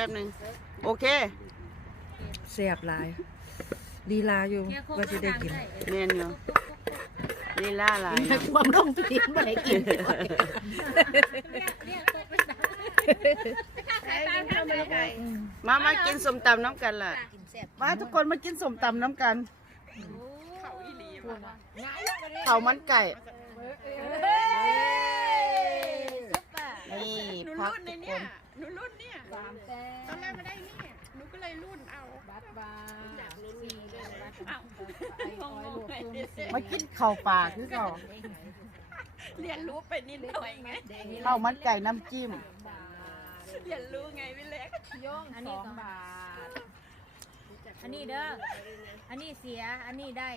ป๊บหนึงโอเคเสียบหลายลีลาอยู่ว่าจะได้กินแม่นอยู่ลีลาหลายให้ความลงทุนมาให้กินมามากินสมตำน้ำกันล่ะมาทุกคนมากินสมตำน้ำกันเขามันไก่ นี่หนูพักรุ่นในทุกคเนี่ยนหนูรุ่นเนี่ยตอนแรกไม่ได้เนี่ยหนูก็เลยรุ่นเอาบัตรบาจากรุ่นนี้ด้วยนะงงๆเลยมากินข้าวปลาคือเขาเรียนรู้ไปนิดหน่อยไง ข้าวมันไก่น้ำจิ้มเรียนรู้ไงพี่เล็กอันนี้สองบาท อันนี้เด้อ อันนี้เสีย อันนี้ได้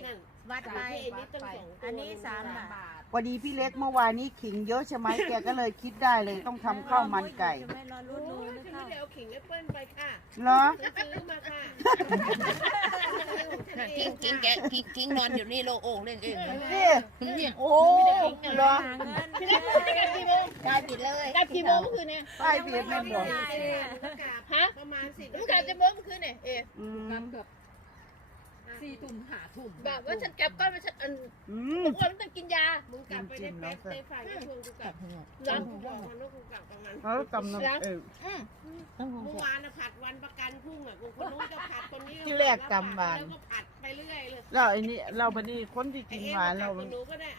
วัดไป อันนี้สามบาทพอดีพี่เล็กเมื่อวานนี้ขิงเยอะใช่ไหมแกก็เลยคิดได้เลยต้องทำข้าวมันไก่จะไม่รอรุ่นนู้นนะเดี๋ยวขิงแอปเปิ้ลไปค่ะเหรอซื้อมาค่ะกิ้งกิ้งแกะกิ้งกิ้งนอนอยู่นี่โลกโอ่งเล่นเองนี่เนี่ยโอ้เหรอ หาเงินพี่เล็ กไปกันกี่โมงได้ปิดเลยได้กี่โมงเมื่อคืนเนี่ยป้ายเบียดแม่นบอกฮะประมาณสิลูกกาจะเมื่อคืนเนี่ยเอ๊ะอืมสี่ตุ่มหาถุ่มแบบว่าฉันกลับก้อนว่าฉันอันอืมเราต้องกินยามึงกลับไปได้แป๊บได้ฝ่ายก็ชวนกูกลับร้านกูบอกมันว่ากูกลับประมาณแล้วกำลังเออเมื่อวานนะผัดวันประกันพรุ่งอะกูคนนู้นจะผัดคนนี้ที่แรกกำหวานแล้วก็ผัดไปเรื่อยเลยแล้วไอ้นี่เราบันนี้คนที่กินหวานเราไอ้เอ๊ะมกลับกับหนูก็ได้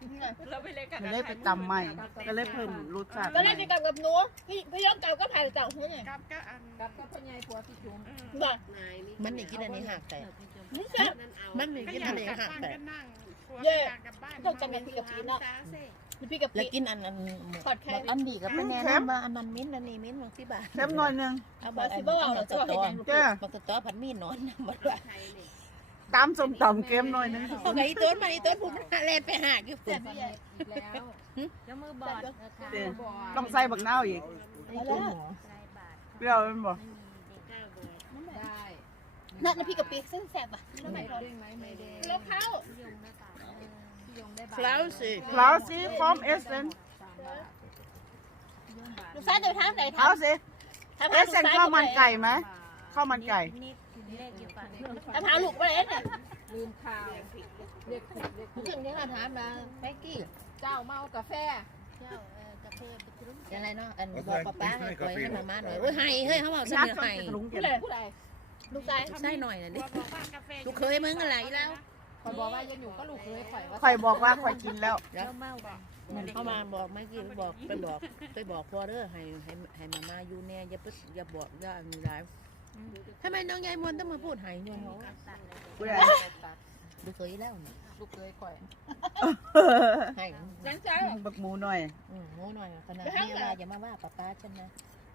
เอากูกลับเมื่อกินเราไปเลยกันมันได้ไปตำใหม่ ก็เลยเพิ่มรสชาติก็ได้ไปกลับกับหนูพี่พี่ยกเก่าก็ผ่านเก่าหัวเนี่ยกับก็อันกับก็พ่อใหญ่ผัวพี่จุ๋มบอกมันนี่กินอันนี้หักแต่นี่แซ่บมันนี่กินอันนี้หักแต่เย่ต้องจำเป็นพี่กับพี่เนาะพี่กับแล้วพี่กินอันอันขอดแค่อันดีกับไปแนะนำว่าอันนั้นมิ้นอันนี้มิ้นบางสิบาทเค็มหน่อยหนึงเอาบาทอันนี้มันตะตอแก้มันตะตอผัดมีนอนบัดว่า ตำส้มตำเค็มหน่อยหนึงเอาไงอีต้นมาอีต้นผมแล่นไปหาอยู่ปุ่นอีกแล้วเจ้ามือบอดนะคะเด้ต้องใส่บักนาวอีกใส่บาทเปรี้ยวแมันบอกได้นั่นพี่กับพี่เส้นแซ่บอะไม่เด้งไหมไม่เด้งแล้วเขาพี่ยงได้บาทคลาวสิคลาวซีฟอร์มเอสเซนลูกซ้ายจะไปทางไหนคลาวซีทางเอสเซนข้าวมันไก่ไหมข้าวมันไก่ นิดเลขอยู่ฝั่งทางหาลูกไปเอ็ดเนี่ยลืมข่าวเรียกผิดเรียกผิดถึงที่เราถามมาแม็กกี้เจ้าเมากาแฟเจ้าเออกาแฟไปตรุ้งยังไงเนาะอันบอกป้าป้าให้ปล่อยให้มามาหน่อยเอ้ยให้เฮ้ยเขาบอกเสนันกอต้องให้ลุงผู้เก็ใดบผู้ใดลูกซ้ายใช่หน่อยนะดิลูกเคยมึงอะไรแล้วคอยบอกว่ายังอยู่ก็ลูกเคยข่อยว่าข่อยบอกว่าข่อยกินแล้วเจ้าเมาบ่มันเข้ามาบอกไม่กี่บอกไปบอกไปบอกพ่อเด้อให้ให้ให้มามาอยู่แน่อย่าไปอย่าบอกอย่าอันนี้ร้าย ทำไมน้องยายมวนต้องมาพูดห้ยงเขาผู้ใดดูเคยแล้วนี่ลูกเคยข่อยให้ด้านซ้าบักหมูหน่อยอืมโง่หน่อยขนาดนี้เวลาอย่ามาว่าป้าป้าฉันนะ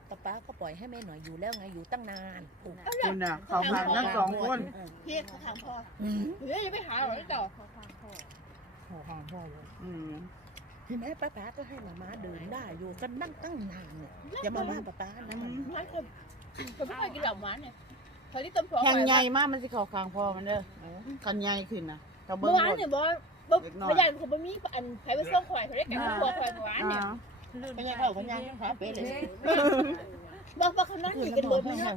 ป้าป้าก็ปล่อยให้แม่หน่อยอยู่แล้วไงอยู่ตั้งนานถูกคุณน่ะเขาผ่านทั้งสองคนเพี่เขาถามพ่ออืมเฮ้ยยังไม่หาหรอต่อโอ้โหพ่อเลยอืม เห็นไหมป้าป้าก็ให้มามาเดินได้อยู่กันนั่งตั้งนานเนี่ยอย่ามาว่าป้าป้านะมันร้านคนคนไม่เคยกินเหล่าหวานเนี่ยเขาที่ต้มผัวแข่งใหญ่มากมันสิเข้าคางพอมันเด้อกันใหญ่ขึ้นนะกระเบื้เมื่อองวานรถเนี่ยบอกบอกพยานผมบ่มีอันไผไปส่งข่อยเขาได้แก่ผัวข่อยหวานเนี่ยอ่าไม่ใช่เขาคนยังขาเป๊ะเลยบอกว่าเขานั่งหนีกันเบิดเลยเนาะ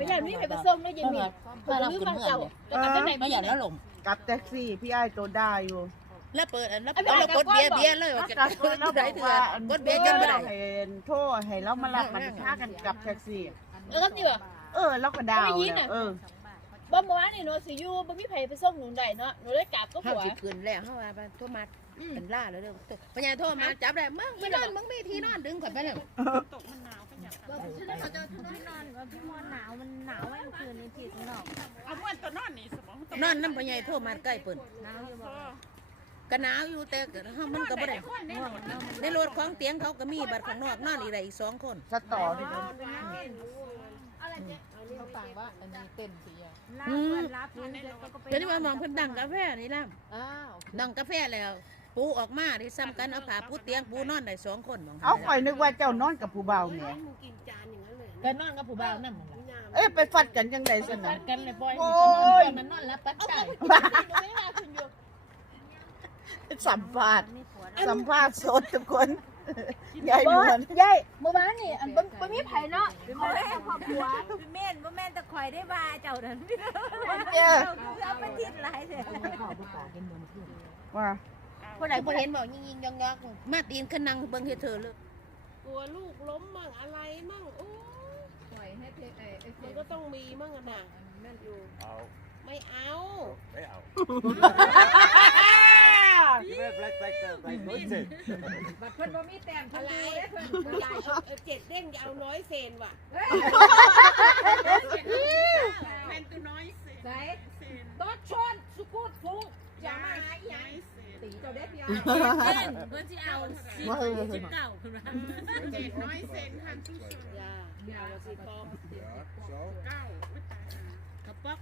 พยานมีไผไปส่งแล้วยังมีผมลืมบางเจ้าแต่ตอนไหนไม่ไม่อยากแล้วหลงกับแท็กซี่พี่ไอ้ายตัวได้อยู่ แล้วเปิดอันแล้วแล้วกดเบียร์เบียร์เลยว่าจะกับเพิ่นเราบได้อกเถื่ว่าอนกดเบียร์จนไม่ได้ให้โทษให้เรามารับมันพากันกลับแท็กซี่แล้วก็ตีว่าเออเราก็ดาวแล้วเออบ่เมื่อวานนี่เนาะสิอยู่บ่มีไผไปส่งหนูได้เนาะหนูได้กลับก็เขาผัวสิคืนแล้วเขาว่าโทรมาเป็นล่าแล้วเด้อพญาโทรมาจับได้มึงไม่นอนมึงไม่ที่นอนดึงข่อยไปแล้วว่าฉันเขาจะที่นอนว่าพี่มอนหนาวมันหนาวไว้เมื่อคืนนี้ที่ข้างนอกเอาม่วนตัวนอนนี่สมองนอนน้ำพญาโทรมาใกล้เปิ่นหนาวอยู่บ่ ก็หนาวอยู่แต่เฮามันก็บ่ได้ในรถของเตียงเขาก็มีบัตรของนอกนอนอีกได้อีกสองคนสตอที่เพิ่นเขาต่างว่าอันนี้เต้นสีอะลาเพื่อนรับเพื่อนก็ไปเดี๋ยวนี้ว่ามองเพิ่นดังกาแฟนี่ล่ะอ้าวดังกาแฟแล้ว ปูออกมาที่ซ้ำกันเอาผ้าปูเตียงปูนอนได้สองคนมองเอาข่อยนึกว่าเจ้านอนกับผู้เบาแหมกินจานอย่างนั้นเลยก็นอนกับผู้บ่าวนั่นมึงล่ะเอ้ยไปฟัดกันจังได๋ซั่นน่ะกันเลยบ่อยโอ้มีคนนอนยมันนอนรับปัดเอาไก่ก็ไปกินหนูไม่ได้คุณอยู่ สัมภาษณ์นี่ผัวสัมภาษณ์สดทุกคนเยายมวนยายเมื่อวานนี่อันบ่บ่มีไผเนาะขอให้ครอบครัวแม่นบ่แม่นตะข่อยได้ว่าเจ้านั้นเจ้าเอาไปทิศหลายเด้อว่าคนไหนบ่เห็นบอกยิงๆยองๆมาตีนขึ้นนั่งเบิ่งให้เธอเลยกลัวลูกล้มมั่งอะไรมั่งโอ้ยมันก็ต้องมีมั่งอะนะเอาไม่เอาไม่เอา ที่แม่แบล็คแบล็คแบล็คแบล็คน้อยเร็จเพิ่นบ่มีแต้มเพิ่นอะไรดูได้เพิ่นเมื่อไหร่เออเจ็ดเด้งจะเอาน้อยเซนว่ะไสตดชนสุกุดฟุอย่ามาอีหยังตีเจ้าเด็ดเดียวเพิ่นเพิ่นสิเอาสิสิเก่านมาเจ็ดน้อยเซนค่ะทุกส่วนยาเอาสิปอมเก้ากระป๊อก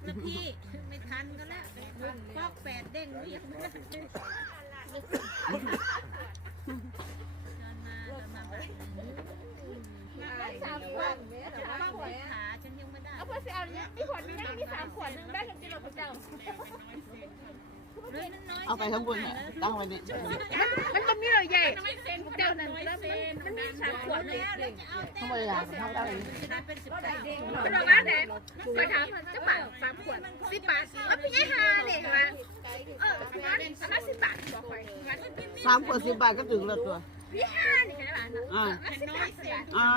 นะพี่ไม่ทันก็แล้วฟอกแปดเด้งเรียกไม่ได้เดินมาเดินมาแบบนี้สามขวดแม่ฉันสามขวดขาฉันยังไม่ได้เอาเพิ่นสิเอาเนี่ยอีขวดนึงได้มีสามขวดนึงได้กันกิโลเจ้าเลยมันน้อย เอาไปข้างบนน่ะตั้งไว้นี่มันบ่มีเลยใหญ่เจ้านั่นแล้วมันมีสามขวดแล้วเลยจะเอาเต็ทำไมล่ะทำได้จะได้เป็นสิบเก้าเป็นว่าไหนเคยถามมันจะบาทสามขวดสิบบาทแล้วพี่ยายหาเนี่ยว่าเอองั้นสามสิบบาทบอกไปงั้นสามขวดสิบบาทก็ถึงแล้วตัวพี่หาเนี่ยใช่ไหมอ่าสิบบาทอ่า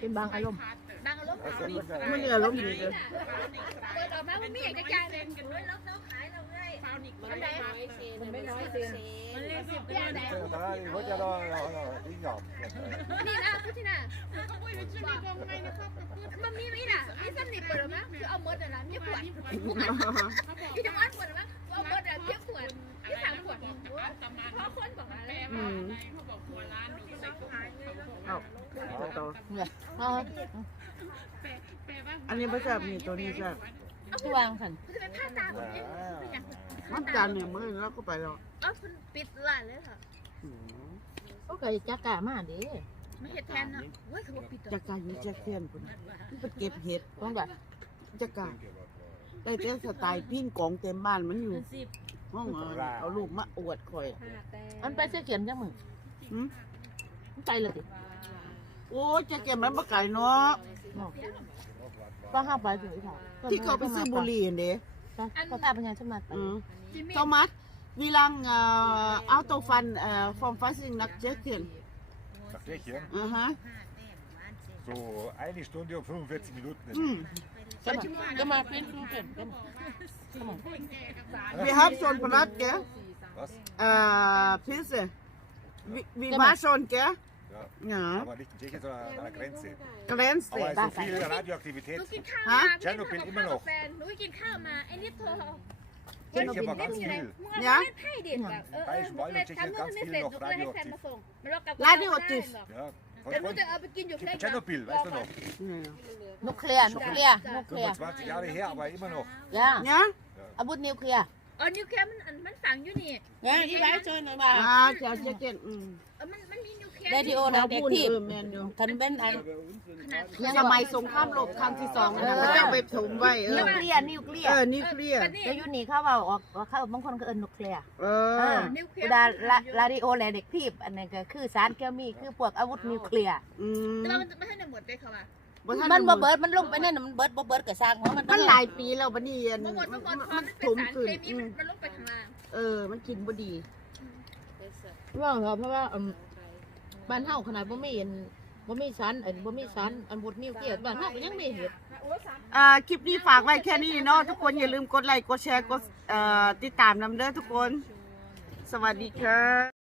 เป็นบางอารมณ์บางอารมณ์มันเหลือล้มดีเลยเปิดออกมามันมีอย่างกระจายเลยแล้วเขาขาย เราเลยมันไม่น้อยเซนมันไม่น้อยเซนมันเลยสิบยาแดงตอนนี้เขาจะรอรอรอดิ้งหยอบนี่นะพุทธินามันมีมีน่ะมีสนิทเปิดออกมาคือเอาหมดอะนะมีขวดที่จะมาขวดอะเอาหมดอะมีขวดที่สามขวดเพราะคนบอกมาแล้วอืมเอาเอาต่อเอาอันนี้ไม่ทราบนี่ตัวนี้ทราบที่วางสั่นจะเป็นผ้าตาผมเนี่ ยน้ำจานเนี่ยมือแล้วก็ไปแล้วเอาปิดร้านเลยค่ะอืมโอเคจักกะมาเด้ไม่เห็ดแทนนะเว้ยคือว่าปิดจักรานอยู่แจ็คเทียนพุ่นน่ะมันไปเก็บเห็ดต้องแบบจักรานได้แต่สไตล์พิ้นกองเต็มบ้านมันอยู่เป็นสิบห้องเอาเอาลูกมาอวดคอยมันไปเสื้อเขียนจังมึงหืม มันไปเลยติโอ้ยจะเก็บมันมาไก่เนาะ ก็ห้าไปถึงอีกค่ะที่เขาไปซื้อบุหรี่เด้ก็ตาเป็ นยังสมัครไปอืมจิมมี่ Thomas, wie lang äh, Auto von äh, vom Fassing nach Tschechien? Nach Tschechien? Aha. ห้าแต้มหวานเจ็ด So eine Stunde und 45 Minuten. Hm. ก็มาเป็นครูเข็มกัน Wir haben schon Brat, gell? Was? Äh, Pilze. Wie, wie war schon, gell? Ja. Ja. Aber nicht in Tschechien, sondern an der Grenze. Grenze. Aber so viel Radioaktivität. หนูกินข้าวมา Tschernobyl immer noch แฟนหนูกินข้าวมาไอ้นี่โทร Tschechien war ganz อยู่ไหน viel. มึงเอาเล่นไพ่ดิแบบเออเออหนูเลยทำนู่นนี่เสร็จหนูก็เลยให้แฟนมาส่งมันรอกับ Radioaktiv. Ja. เดี๋ยวหนู Von, จะเอาไปกินอยู่เพลง Tschernobyl, weißt du noch? Ja. นุเคลียร์นุเคลียร์นุเคลียร์ 25 Jahre her, aber immer noch. ย่า Ja? อาวุธนิวเคลียร์อ๋อนิวเคลียร์มันมันฝังอยู่นี่ เนี่ยที่ไรเชิญมา Ah, ja, Tschechien. Mm. เออมันมันมีนิว เคลียร์เรดิโอนะเด็กที่เออแมนอยู่ทันเป็นอันสมัยสงครามโลกครั้งที่สองนะเขาจะเอาไปถมไว้เอนิอวเคลียร์นิวเคลียเอร์อนิวเคลียร์นี่จะอยู่นี่เขาเอาออกเขาบางคนก็เอิ้นนุเคลียร์เอเอออนิวเคลียเวร์ลาลาดิโอแลเด็กทีบอันนี้ก็คือสารเคมีคือพวกอาวุธนิวเคลียร์อืมแต่ว่ามันไม่ใช่ในหมดเลยค่ะว่าทัมันบ่ได้หเบิดมันลงไปนั่นน่ะมันเบิดบ่เบิดก็สร้างของมันมันหลายปีแล้วบัดนี้อันมันหมดมันหมดพอมันมันถเป็นมสารขึ้นเคมีอืมมันลงไปข้างล่างเออ มันกินบ่ดีว่าเหรอเพราะว่าอืม บ้านเฮาขนาดบ่มีอันบ่มีสารอันบ่มีสันอันบดนิวเคลียบ้านเฮาก็ยังไม่เห็ดอ่าคลิปนี้ฝากไว้แค่นี้เนาะทุกคนอย่าลืมกดไลค์กดแชร์กดเอ่อติดตามนำเด้อทุกคน สวัสดีค่ะ